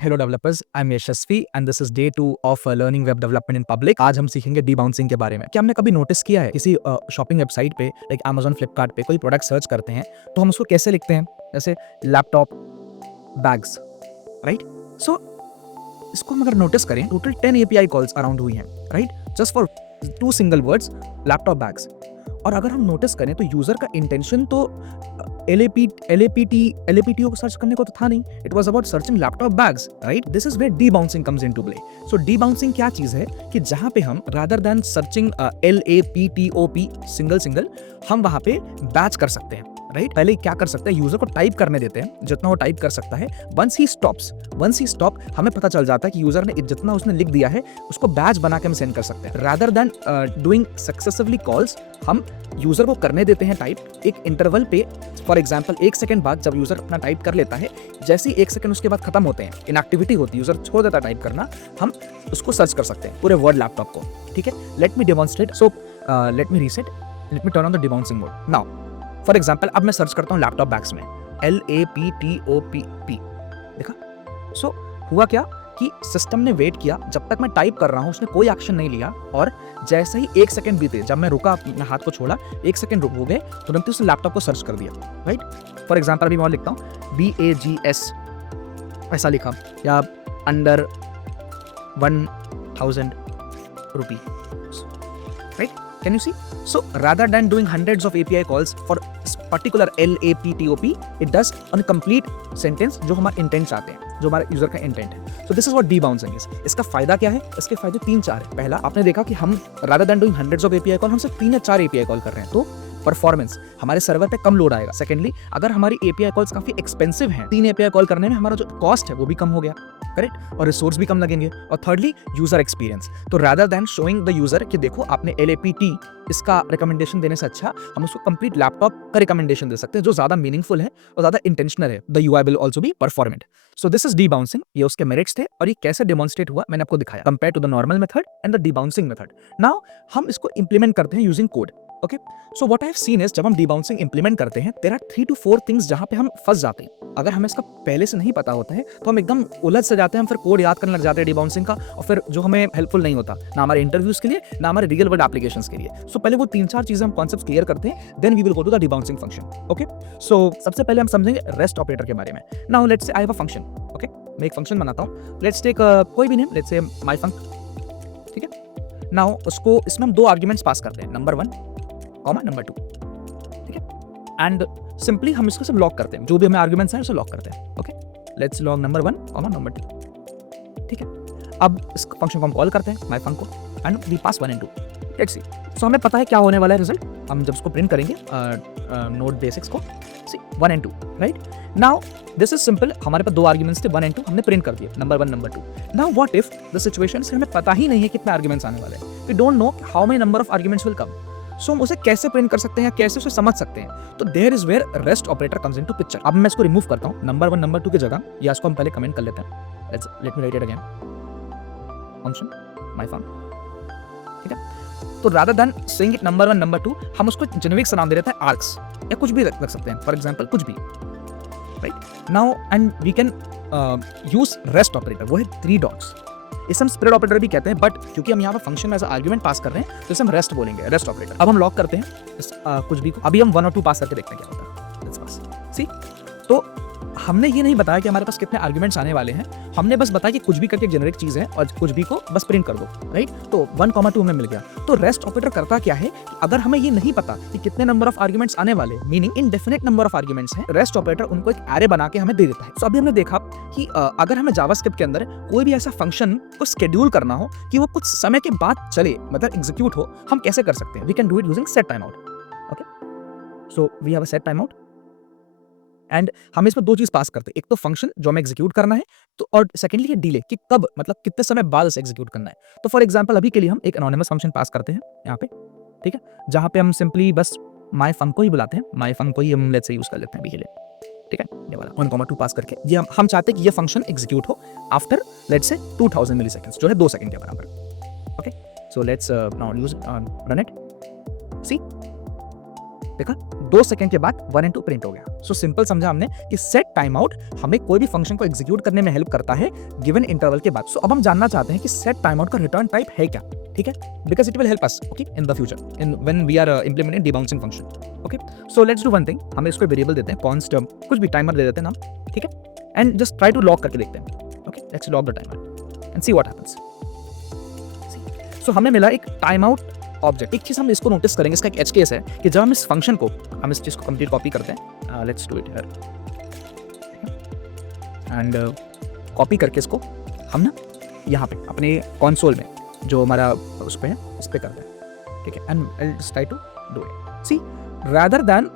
Hello developers, I am Yashasvi and this is day 2 of learning web development in public. आज हम सीखेंगे debouncing के बारे में। क्या हमने कभी नोटिस किया है किसी शॉपिंग वेबसाइट पे लाइक Amazon, फ्लिपकार्ट पे कोई प्रोडक्ट सर्च करते हैं तो हम उसको कैसे लिखते हैं? जैसे लैपटॉप, बैग्स, राइट? सो इसको हम अगर नोटिस करें, टोटल 10 एपीआई कॉल्स अराउंड हुई हैं, right? Just for 2 single words, laptop, bags. और अगर हम नोटिस करें तो यूजर का इंटेंशन तो LAPTO को सर्च करने को तो था नहीं। It was about searching laptop, bags, right? This is where debouncing comes into play. So debouncing क्या चीज है कि जहां पे हम rather than searching LAPTOP single हम वहां पे बैच कर सकते हैं, राइट? पहले क्या कर सकते हैं, यूजर को टाइप करने देते हैं जितना वो टाइप कर सकता है। वंस ही स्टॉप हमें पता चल जाता है कि यूजर ने जितना उसने लिख दिया है उसको बैच बना के हम सेंड कर सकते हैं। Rather than doing successively calls, हम यूजर को करने देते हैं टाइप एक इंटरवल पे। फॉर एग्जाम्पल 1 सेकंड बाद जब यूजर अपना टाइप कर लेता है, जैसे ही 1 सेकंड उसके बाद खत्म होते हैं, इनएक्टिविटी होती है, यूजर छोड़ देता टाइप करना, हम उसको सर्च कर सकते हैं पूरे वर्ड लैपटॉप को। ठीक है, let me demonstrate. So let me reset, let me turn on the debouncing mode now. For example अब मैं सर्च करता हूँ लैपटॉप बैग्स में, LAPTOP, देखा? सो हुआ क्या कि सिस्टम ने वेट किया जब तक मैं टाइप कर रहा हूँ, उसने कोई एक्शन नहीं लिया। और जैसे ही 1 सेकंड बीते, जब मैं रुका, अपने हाथ को छोड़ा, 1 सेकंड रुक हो गए, तुरंत ही उसने लैपटॉप को सर्च कर दिया, राइट? फॉर एग्जाम्पल अभी मैं और लिखता हूँ BAGS, ऐसा लिखा, या under 1000 rupee, right? Can you see? So rather than doing hundreds of API calls for particular LAPTOP, it does on a complete sentence जो हमारा इंटेंट चाहते हैं, जो हमारा यूजर का इंटेंट है। So this is what debouncing is. इसका फायदा क्या है? इसके फायदे 3-4 है। पहला, आपने देखा कि हम rather than doing hundreds of API call, हम सिर्फ 3 या 4 API कॉल कर रहे हैं, तो परफॉर्मेंस हमारे सर्वर पे कम लोड आएगा। सेकेंडली, अगर हमारी API कॉल्स काफी एक्सपेंसिव हैं, 3 API कॉल करने में हमारा जो कॉस्ट है वो भी कम हो गया, करेक्ट? और रिसोर्स भी कम लगेंगे। और थर्डली, यूजर एक्सपीरियंस। तो rather than showing the user कि देखो आपने LAPT इसका रिकमेंडेशन देने से अच्छा हम उसको कंप्लीट लैपटॉप का रिकमेंडेशन दे सकते हैं, जो ज्यादा मीनिंगफुल है और ज्यादा इंटेंशनल है। The UI will also be performant. So this is debouncing. ये उसके मेरिट्स थे और ये कैसे डेमोन्स्ट्रेट हुआ मैंने आपको दिखाया, compare to the normal method and the debouncing method. Now हम इसको इंप्लीमेंट करते हैं using code. Okay, so what I have seen is, जब हम डीबाउंसिंग इंप्लीमेंट करते हैं, देयर आर 3 to 4 थिंग्स जहां पे हम फंस जाते हैं। अगर हमें इसका पहले से नहीं पता होता है तो हम एकदम उलझ से जाते हैं, हम फिर कोड याद करने लग जाते हैं डीबाउंसिंग का, और फिर जो हमें हेल्पफुल नहीं होता ना हमारे इंटरव्यूज के लिए ना हमारे रियल वर्ल्ड एप्लीकेशंस के लिए। सो पहले वो 3-4 चीजें हम कॉन्सेप्ट्स क्लियर करते हैं, then we will go to the debouncing function. Okay, so सबसे पहले हम समझेंगे रेस्ट ऑपरेटर के बारे में। Now let's say I have a function. Okay, मैं एक फंक्शन बनाता हूं, लेट्स टेक कोई भी नेम, लेट्स से myfunc। ठीक है, नाउ उसको इसमें हम 2 आर्गुमेंट्स पास करते हैं, नंबर 1 कॉमा नंबर 2। ठीक है, एंड सिंपली हम इसको सब लॉक करते हैं, जो भी हमें आर्गुमेंट्स हैं उसे लॉक करते हैं। Okay, let's log number 1 comma number 2। ठीक है, अब इस फंक्शन को हम कॉल करते हैं myfunc को, and we pass 1 and 2। Let's see, so हमें पता है क्या होने वाला है रिजल्ट। हम जब इसको प्रिंट करेंगे नोट बेसिक्स को, सी 1 and 2, right? Now this is simple, हमारे पास 2 आर्गुमेंट्स थे, 1 and 2, हमने प्रिंट कर दिया, number 1 number 2। Now what if the situation से हमें पता ही नहीं है कितने आर्गुमेंट्स आने वाले हैं, we don't know how many number of arguments will come. So हम उसे कैसे प्रिंट कर सकते हैं या कैसे उसे समझ सकते हैं? तो there is where rest operator comes into picture. अब मैं इसको रिमूव करता हूं, नंबर 1 नंबर 2 की जगह, या इसको हम पहले कमेंट कर लेते हैं। Let me right it again, function myfunc। ठीक है, तो rather than saying it number 1 number 2, हम उसको जेनेरिक सा नाम दे देते हैं आर्क्स, या कुछ भी रख सकते हैं, फॉर एग्जांपल कुछ भी, right? Now and we can use rest operator, वो है 3 डॉट्स। इसे हम स्प्रेड ऑपरेटर भी कहते हैं, बट क्योंकि हम यहाँ पे फंक्शन में एज आर्गुमेंट पास कर रहे हैं तो इसे हम रेस्ट बोलेंगे, रेस्ट ऑपरेटर। अब हम लॉक करते हैं इस कुछ भी को, अभी हम 1 और 2 पास करके देखते हैं क्या होता है। लेट्स पास, सी, तो हमने ये नहीं बताया कि हमारे पास कितने आर्गुमेंट्स आने वाले हैं, हमने बस बताया कि कुछ भी करके जेनेरिक चीज है और कुछ भी को बस प्रिंट कर दो, राइट? तो 1, 2 हमें मिल गया। तो रेस्ट ऑपरेटर करता क्या है कि अगर हमें ये नहीं पता कि कितने नंबर ऑफ आर्गुमेंट्स आने वाले, meaning indefinite number of arguments हैं, रेस्ट ऑपरेटर उनको एक एरे बना के हमें दे देता है। तो अभी हमने देखा कि अगर हमें जावास्क्रिप्ट के अंदर कोई भी ऐसा फंक्शन को शेड्यूल करना हो कि वो कुछ समय के बाद चले, मतलब एग्जीक्यूट हो, हम कैसे कर सकते हैं? We can do it using set time out. Okay, so we have a set time out and हम इसमें 2 चीज पास करते हैं, एक तो फंक्शन जो हमें एग्जीक्यूट करना है, तो और सेकेंडली है डिले, कि कब, मतलब कितने समय बाद उसे एग्जीक्यूट करना है। तो फॉर एग्जांपल अभी के लिए हम एक एनोनिमस फंक्शन पास करते हैं यहाँ पे, ठीक है, जहाँ पे हम सिंपली बस myfunc को ही बुलाते हैं, myfunc को ही हम लेट्स से यूज कर लेते हैं अभी के लिए। ठीक है, ये वाला 1, 2 पास करके ये हम चाहते हैं कि ये फंक्शन एग्जीक्यूट हो आफ्टर लेट्स से 2000 मिलीसेकंड्स, जो है 2 सेकंड के बराबर। Okay, so let's now use run it. See, देखा 2 सेकंड के बाद 1 and 2 प्रिंट हो गया। सो सिंपल समझा हमने कि सेट टाइम आउट हमें कोई भी फंक्शन को एग्जीक्यूट करने में हेल्प करता है गिवन इंटरवल के बाद। सो अब हम जानना चाहते हैं कि सेट टाइम आउट का रिटर्न टाइप है क्या, ठीक है, because it will help us okay in the future in when we are implementing debouncing function. Okay so let's do one thing, हम इसको वेरिएबल देते हैं कॉन्स्ट कुछ भी टाइमर दे देते हैं नाम, ठीक है, and just try to lock करके देखते हैं। Okay let's lock the timer and see what happens. So हमें मिला एक टाइम आउट ऑब्जेक्ट। एक चीज हम इसको नोटिस करेंगे, इसका एक एज केस है कि जब हम इस फंक्शन को, हम इस चीज को कंप्लीट कॉपी करते हैं, let's do it here and copy करके इसको हम ना यहाँ पे अपने कंसोल में जो हमारा उस पे है इस पे करते हैं, ठीक है, and I just try to do it. See rather than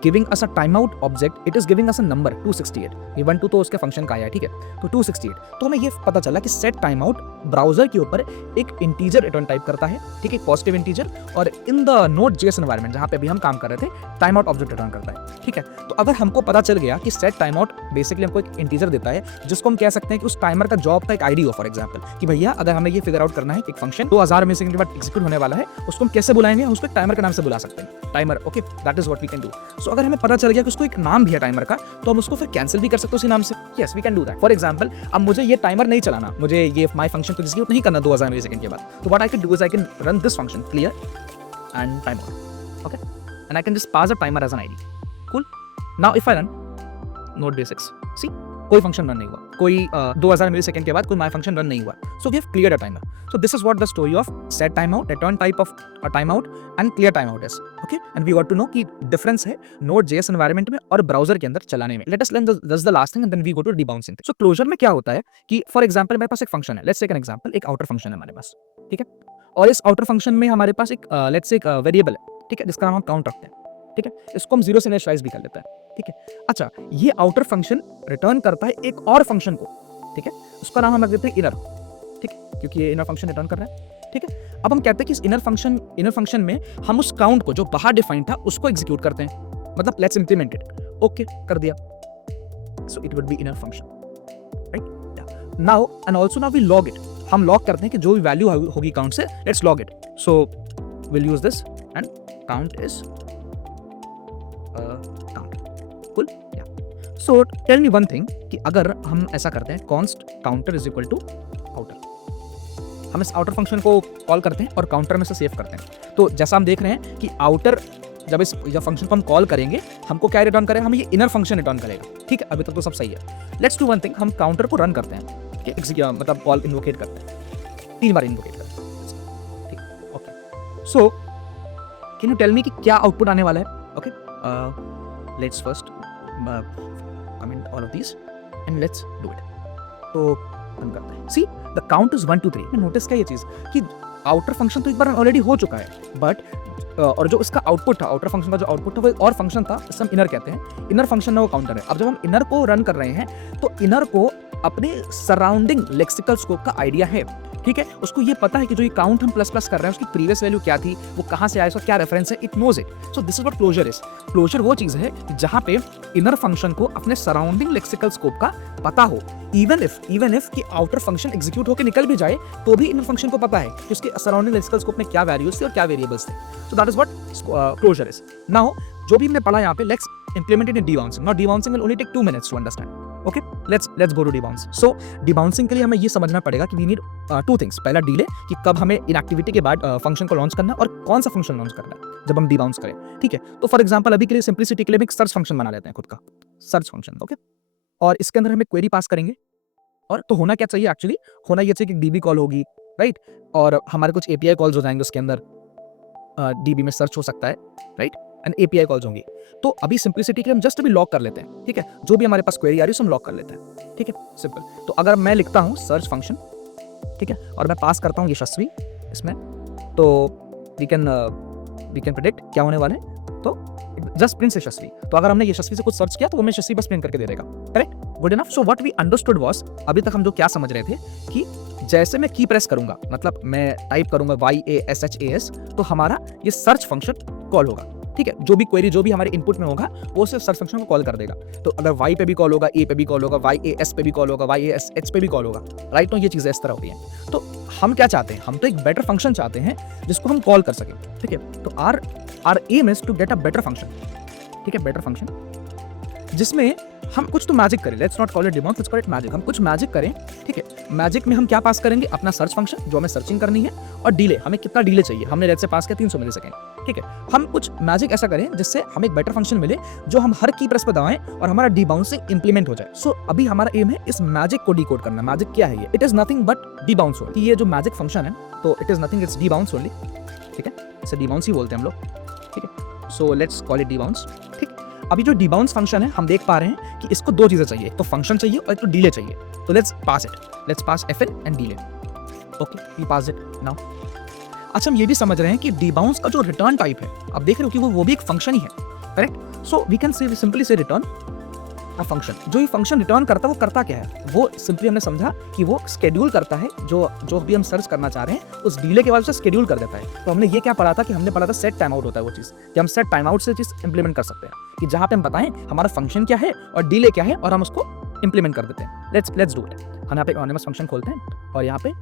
giving us a timeout object, it is giving us a number 268। ये 1 2 तो उसके फंक्शन का आया है, ठीक है, तो 268। तो हमें ये पता चला कि सेट टाइम आउट ब्राउजर के ऊपर एक इंटीजर रिटर्न टाइप करता है, ठीक है, पॉजिटिव इंटीजर, और इन द Node.js एनवायरनमेंट जहाँ पे अभी हम काम कर रहे थे टाइम आउट ऑब्जेक्ट रिटर्न करता है, ठीक है। तो अगर हमको पता चल गया कि सेट टाइम आउट बेसिकली हमको एक इंटीजर देता है जिसको हम कह सकते हैं कि उस टाइमर का जॉब का एक आईडी हो, फॉर एग्जाम्पल कि भैया अगर हमें ये फिगर आउट करना है कि एक फंक्शन 2000 मिलीसेकंड के बाद एग्जीक्यूट होने वाला है, उसको हम कैसे बुलाएंगे, हम उसको टाइमर के नाम से बुला सकते हैं, timer. Okay that is what we can do. So अगर हमें पता चल गया कि उसको एक नाम भी है टाइमर का, तो हम उसको फिर कैंसिल भी कर सकते हैं उसी नाम से। Yes we can do that. For example अब मुझे ये टाइमर नहीं चलाना, मुझे ये माय फंक्शन को एग्जीक्यूट नहीं करना 2000 मिलीसेकंड के बाद, तो what I can do is I can run this function clear and time out, okay, and I can just pass a timer as an ID. Cool. Now if I run Node.js, see कोई function run नहीं हुआ, कोई 2000 millisecond के बाद कोई my function run नहीं हुआ, so we have cleared a timer. So this is what the story of set time out, return type of a time out and clear time out is. Okay and we got to know कि difference है Node.js environment में और browser के अंदर चलाने में। Let us learn this the last thing and then we go to debouncing. So closure में क्या होता है कि फॉर एग्जांपल मेरे पास एक फंक्शन है, लेट्स टेक एन एग्जांपल, एक आउटर फंक्शन है हमारे पास, ठीक है, और इस आउटर फंक्शन में हमारे पास एक लेट्स से एक वेरिएबल है, ठीक है, जिसका नाम हम काउंट रखते हैं, ठीक है, इसको हम 0 से इनिशियलाइज भी कर लेते हैं, ठीक है। अच्छा ये आउटर फंक्शन रिटर्न करता है एक और फंक्शन को, ठीक है, उसका नाम हम रख देते हैं इनर, ठीक है, क्योंकि ये इनर फंक्शन रिटर्न कर रहा है, ठीक है। अब हम कहते हैं कि इस इनर फंक्शन में हम उस काउंट को जो बाहर डिफाइन था उसको एग्जीक्यूट करते हैं, मतलब लेट्स इंप्लीमेंट इट। ओके कर दिया, so it would be inner function, right. Now and also now we log it, हम लॉग करते हैं कि जो भी वैल्यू होगी काउंट से, let's log it. So will use this and count is cool yeah so tell me one thing कि अगर हम ऐसा करते हैं const counter is equal to outer, हम इस outer फंक्शन को कॉल करते हैं और काउंटर में से सेव करते हैं। तो जैसा हम देख रहे हैं कि outer जब फंक्शन को हम कॉल करेंगे हमको क्या रिटर्न करेगा, हमें ये इनर फंक्शन रिटर्न करेगा, ठीक है, अभी तक तो सब सही है। लेट्स डू वन थिंग, हम काउंटर को रन करते हैं, ठीक है, मतलब कॉल इन्वोकेट करते हैं, 3 बार इन्वोकेट करते हैं, ठीक, okay. So can you tell me कि क्या आउटपुट आने वाला है? Okay let's first comment all of these and let's do it। तो हम करते हैं, see the count is 1 2 3। Notice क्या ये चीज कि आउटर फंक्शन तो एक बार ऑलरेडी हो चुका है, बट और जो इसका आउटपुट था, आउटर फंक्शन का जो आउटपुट था वो एक और फंक्शन था, इसे हम इनर कहते हैं, इनर फंक्शन में वो काउंटर है। अब जब हम इनर को रन कर रहे हैं तो इनर को अपने सराउंडिंग लेक्सिकल स्कोप का आइडिया है, ठीक है, उसको ये पता है कि जो ये काउंट हम प्लस प्लस कर रहे हैं उसकी प्रीवियस वैल्यू क्या थी, वो कहाँ से आया, उसका क्या रेफरेंस है, it knows it. So this is what closure is. Closure वो चीज है जहाँ पे इनर फंक्शन को अपने सराउंडिंग लेक्सिकल स्कोप का पता हो, इवन इफ कि आउटर फंक्शन एग्जीक्यूट होकर निकल भी जाए तो भी इनर फंक्शन को पता है कि उसके सराउंडिंग लेक्सिकल स्कोप में क्या वैल्यूज थे और क्या वेरिएबल्स थे। So that is what closure is. Now जो भी हमने पढ़ा यहाँ पे, let's implement it in debouncing। Now debouncing will only take 2 minutes to understand। Okay, let's go to debounce। So debouncing के लिए हमें ये समझना पड़ेगा कि we need 2 things। पहला डिले कि कब हमें इनएक्टिविटी के बाद फंक्शन को लॉन्च करना है और कौन सा फंक्शन लॉन्च करना है जब हम debounce करें, ठीक है। तो फॉर एग्जांपल अभी के लिए सिंप्लिसिटी के लिए एक सर्च फंक्शन बना लेते हैं खुद का, सर्च फंक्शन, ओके, और इसके अंदर हमें क्वेरी पास करेंगे, और तो होना क्या चाहिए एक्चुअली, होना ये चाहिए कि डीबी कॉल होगी, राइट, और हमारे कुछ एपीआई कॉल्स हो जाएंगे उसके अंदर, डीबी में सर्च हो सकता है, राइट, एंड एपीआई कॉल्स होंगी। तो अभी सिंप्लिसिटी के लिए हम जस्ट अभी लॉक कर लेते हैं, ठीक है, जो भी हमारे पास क्वेरी आ रही है हम लॉक कर लेते हैं, ठीक है, सिंपल। तो अगर मैं लिखता हूँ सर्च फंक्शन, ठीक है, और मैं पास करता हूँ यशस्वी इसमें, तो वी कैन प्रेडिक्ट क्या होने वाला है, तो जस्ट प्रिंट यशस्वी। तो अगर हमने यशस्वी से कुछ सर्च किया तो वो हमें यशस्वी बस प्रिंट करके दे देगा, correct, good enough. So what we understood was, अभी तक हम जो क्या समझ रहे थे कि जैसे मैं की प्रेस करूंगा, मतलब मैं टाइप करूंगा YASHAS, तो हमारा ये सर्च फंक्शन कॉल होगा, ठीक है, जो भी क्वेरी जो भी हमारे इनपुट में होगा वो सिर्फ सर्च फंक्शन को कॉल कर देगा। तो अगर Y पे भी कॉल होगा, A पे भी कॉल होगा, YAS पे भी कॉल होगा, YASH पे भी कॉल होगा, राइट। तो ये चीजें इस तरह होती हैं। तो हम क्या चाहते हैं, हम तो एक बेटर फंक्शन चाहते हैं जिसको हम कॉल कर सकें, ठीक है। तो our aim is to get a better function, ठीक है, बेटर फंक्शन जिसमें हम कुछ तो मैजिक करें, let's not call it demand, let's call it magic. हम कुछ मैजिक करें, ठीक है। मैजिक में हम क्या पास करेंगे, अपना सर्च फंक्शन जो हमें सर्चिंग करनी है, और डिले, हमें कितना डिले चाहिए, हमने लेट्स से पास किया 300 मिलीसेकंड, ठीक है। हम कुछ मैजिक ऐसा करें जिससे हमें एक बेटर फंक्शन मिले जो हम हर की प्रेस पर दबाएं और हमारा डीबाउंसिंग इंप्लीमेंट हो जाए। सो अभी हमारा एम है इस मैजिक को डिकोड करना। मैजिक क्या है ये, it is nothing but debounce only. ये जो मैजिक फंक्शन है तो it is nothing, it's debounce only, ठीक है। इसे डीबाउंस ही बोलते हैं हम लोग, ठीक है। सो लेट्स कॉल इट डीबाउंस, ठीक। अभी जो डीबाउंस फंक्शन है हम देख पा रहे हैं कि इसको दो चीजें चाहिए, एक तो फंक्शन चाहिए और एक तो डिले चाहिए। तो let's pass it, let's pass fn and delay, okay, we pass it now. अच्छा, हम ये भी समझ रहे हैं कि डीबाउंस का जो रिटर्न टाइप है, आप देख रहे हो कि वो भी एक फंक्शन ही है, correct. So we can say simply say return a function. जो ये फंक्शन रिटर्न करता है वो करता क्या है, वो सिंपली हमने समझा कि वो शेड्यूल करता है जो भी हम सर्च करना चाह रहे हैं उस डिले के बाद उसे शेड्यूल कर देता है। तो हमने ये क्या पढ़ा था कि हमने पढ़ा था सेट टाइम आउट होता है वो चीज़, कि हम सेट टाइम आउट से चीज़ इंप्लीमेंट कर सकते हैं, कि जहाँ पे हम बताएं हमारा फंक्शन क्या है और डिले क्या है और हम उसको इंप्लीमेंट कर देते हैं। Let's do it. हम यहाँ पे एनोनिमस फंक्शन खोलते हैं और यहाँ पे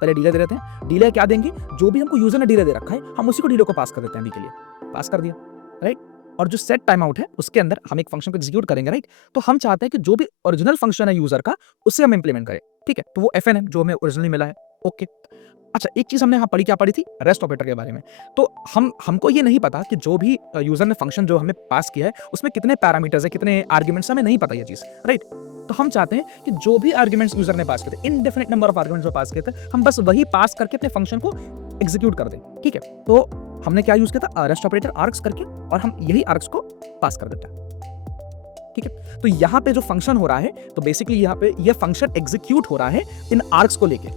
पहले डिले दे देते हैं। डिले क्या देंगे, जो भी हमको यूजर ने डिले दे रखा है हम उसी को डिले को पास कर देते हैं, अभी के लिए पास कर दिया, राइट। और जो सेट टाइम आउट है उसके अंदर हम एक फंक्शन को एग्जीक्यूट करेंगे, राइट। तो हम चाहते हैं कि जो भी ओरिजिनल फंक्शन है यूजर का उसे हम इंप्लीमेंट करें, ठीक है। तो वो fn है जो हमें ओरिजिनली मिला है, ओके। अच्छा, एक चीज हमने यहाँ पढ़ी, क्या पढ़ी थी, रेस्ट ऑपरेटर के बारे में। तो हमको ये नहीं पता कि जो भी यूजर ने फंक्शन जो हमें पास किया है उसमें कितने पैरामीटर्स है, कितने आर्ग्यूमेंट्स, हमें नहीं पता ये चीज, राइट। तो हम चाहते हैं कि जो भी आर्ग्यूमेंट्स यूजर ने पास किए थे, इनडेफिनिट नंबर ऑफ आर्ग्यूमेंट्स जो पास किए थे, हम बस वही पास करके अपने फंक्शन को एग्जीक्यूट कर दें, ठीक है। तो हमने क्या यूज किया था, रेस्ट ऑपरेटर आर्क्स करके, और हम यही आर्क्स को पास कर देते हैं, ठीक है। तो यहाँ पे जो फंक्शन हो रहा है, तो बेसिकली यहाँ पे ये फंक्शन एग्जीक्यूट हो रहा है इन आर्क्स को लेके,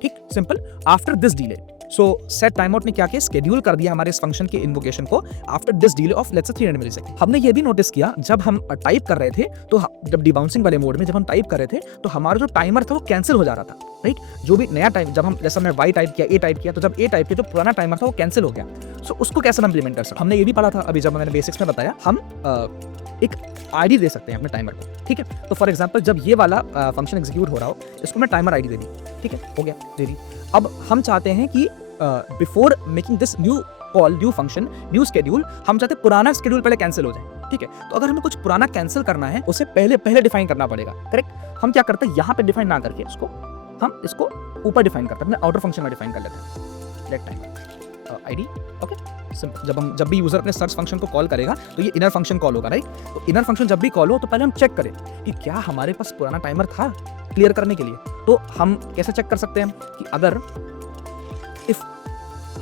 ठीक, simple. After this delay, so set time out ने क्या किया, शेड्यूल कर दिया हमारे इस फंक्शन के इन्वोकेशन को after this delay of let's say 300 millisecond. हमने ये भी नोटिस किया जब हम टाइप कर रहे थे, तो जब डिबाउंसिंग वाले मोड में जब हम टाइप कर रहे थे तो हमारा जो टाइमर था वो कैंसिल हो जा रहा था, राइट। जो भी नया टाइम, जब हम जैसे हमने y टाइप किया, a टाइप किया, तो जब a टाइप किया तो पुराना टाइमर था वो कैंसिल हो गया। सो उसको कैसे हम इंप्लीमेंट कर सकते, हमने ये भी पढ़ा था अभी जब मैंने बेसिक्स में बताया। हम एक आईडी दे सकते हैं अपने टाइमर को, ठीक है। तो फॉर एग्जांपल जब ये वाला फंक्शन एग्जीक्यूट हो रहा हो, इसको मैं टाइमर आईडी दे दी, ठीक है, हो गया, दे दी। अब हम चाहते हैं कि before making this new call, new function, new schedule, हम चाहते हैं पुराना शेड्यूल पहले कैंसिल हो जाए, ठीक है। तो अगर हमें कुछ पुराना कैंसिल करना है उसे पहले डिफाइन करना पड़ेगा, करेक्ट। हम क्या करते हैं, यहाँ पे डिफाइन ना करके हम इसको ऊपर डिफाइन करते हैं, अपने आउटर फंक्शन में डिफाइन कर लेते हैं, let time ID, okay, simple. जब भी यूजर अपने सर्च फंक्शन को कॉल करेगा तो ये इनर फंक्शन कॉल होगा, राइट। तो इनर फंक्शन जब भी कॉल हो तो पहले हम चेक करें कि क्या हमारे पास पुराना टाइमर था क्लियर करने के लिए। तो हम कैसे चेक कर सकते हैं कि अगर इफ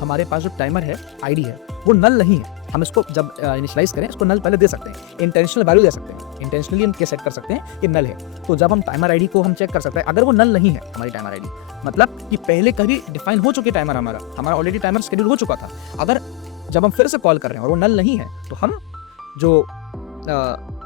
हमारे पास जो टाइमर है, आईडी है, वो नल नहीं है, हम इसको जब इनिशियलाइज करें इसको नल पहले दे सकते हैं, इंटेंशनल वैल्यू दे सकते हैं, इंटेंशनली हम क्या सेट कर सकते हैं कि नल है। तो जब हम टाइमर आईडी को हम चेक कर सकते हैं, अगर वो नल नहीं है हमारी टाइमर आईडी, मतलब कि पहले कभी डिफाइन हो चुकी टाइमर, हमारा ऑलरेडी टाइमर शेड्यूल हो चुका था, अगर जब हम फिर से कॉल कर रहे हैं और वो नल नहीं है तो हम जो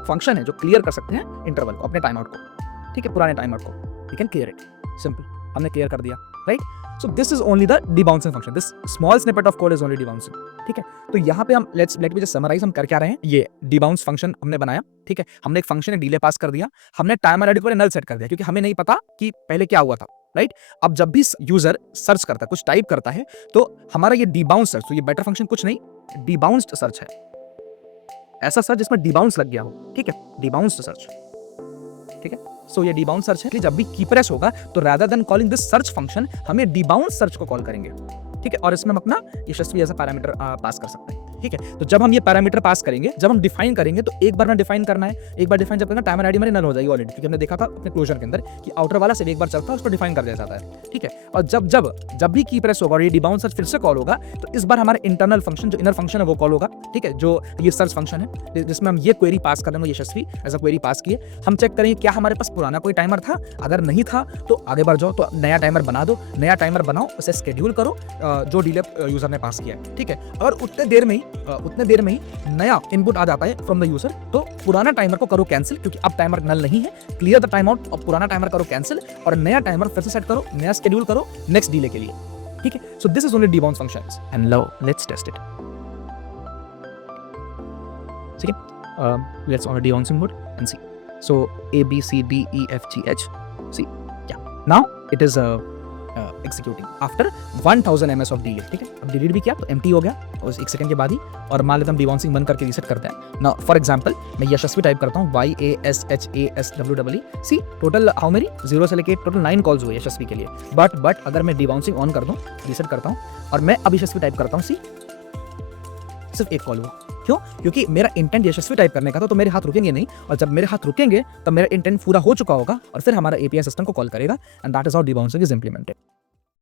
फंक्शन है जो क्लियर कर सकते हैं इंटरवल को, अपने टाइम आउट को, ठीक है, पुराने टाइमर को, we can clear it, simple, हमने क्लियर कर दिया, right. So this is only the debouncing function, this small snippet of code is only debouncing, ठीक है। तो यहाँ पे हम लेट मी जस्ट समराइज, हम कर क्या रहे हैं, ये डिबाउंस फंक्शन हमने बनाया, ठीक है। हमने एक फंक्शन है डिले पास कर दिया, हमने टाइमर आईडी को नल सेट कर दिया क्योंकि हमें नहीं पता कि पहले क्या हुआ था, राइट। अब जब भी यूजर सर्च करता है, कुछ टाइप करता है, तो हमारा ये डिबाउंस सर्च, तो ये बेटर फंक्शन कुछ नहीं, डिबाउंस्ड सर्च है, ऐसा सर्च जिसमें डिबाउंस लग गया हो, ठीक है, डिबाउंस्ड सर्च, ठीक है। सो ये डिबाउंस सर्च है, जब भी की प्रेस होगा तो rather than calling this search function हम डिबाउंस सर्च को कॉल करेंगे, ठीक है। और इसमें हम अपना यशस्वी ऐसा पैरामीटर पास कर सकते हैं, ठीक है। तो जब हम ये पैरामीटर पास करेंगे, जब हम डिफाइन करेंगे तो एक बार ना डिफाइन करना है, एक बार डिफाइन जब करना टाइमर आईडी मेरी नल हो जाएगी ऑलरेडी, क्योंकि हमने देखा था अपने क्लोजर के अंदर कि आउटर वाला सिर्फ एक बार चलता है, उसको डिफाइन कर दिया जाता है, ठीक है। और जब भी की प्रेस होगा और ये डिबाउंस सर्च फिर से कॉल होगा तो इस बार हमारे इंटरनल फंक्शन जो इनर फंक्शन है वो कॉल होगा, ठीक है, जो ये सर्च फंक्शन है जिसमें हम ये क्वेरी पास कर देंगे, यशस्वी ऐसा क्वेरी पास किए, हम चेक करेंगे क्या हमारे पास पुराना कोई टाइमर था, अगर नहीं था तो आगे बढ़ जाओ, तो नया टाइमर बना दो, नया टाइमर बनाओ, उसे शेड्यूल करो जो डिले यूजर ने पास किया है, ठीक है। और उतने देर में ही नया इनपुट आ जाता है फ्रॉम द यूजर, तो पुराना टाइमर को करो कैंसिल क्योंकि अब टाइमर नल नहीं है, क्लियर द टाइम आउट, और पुराना टाइमर करो कैंसिल और नया टाइमर फिर से सेट करो, नया शेड्यूल करो नेक्स्ट डिले के लिए, ठीक है। So this is only debounce functions and now let's test it, ठीक है। Let's on debouncing mode and see, so A B C D E F G H, see, yeah, now it is executing after 1000 ms of delete. ठीक है, अब delete भी किया तो empty हो गया उस 1 सेकंड के बाद ही. और मान लेते हम डिबाउंसिंग बंद करके रीसेट करते हैं ना. फॉर एग्जांपल मैं यशस्वी टाइप करता हूँ YASHASWWE. See total how many 0 से लेके टोटल 9 कॉल्स हुए यशस्वी के लिए. बट अगर मैं डिबाउंसिंग ऑन कर दूँ, रीसेट करता हूँ और मैं अब यशस्वी टाइप करता हूँ, सी सिर्फ 1 कॉल हुआ. क्यों? क्योंकि मेरा इंटेंट यशस्वी टाइप करने का था, तो मेरे हाथ रुकेंगे नहीं, और जब मेरे हाथ रुकेंगे तब मेरा इंटेंट पूरा हो चुका होगा और फिर हमारा एपीआई सिस्टम को कॉल करेगा. And that is how debouncing is implemented.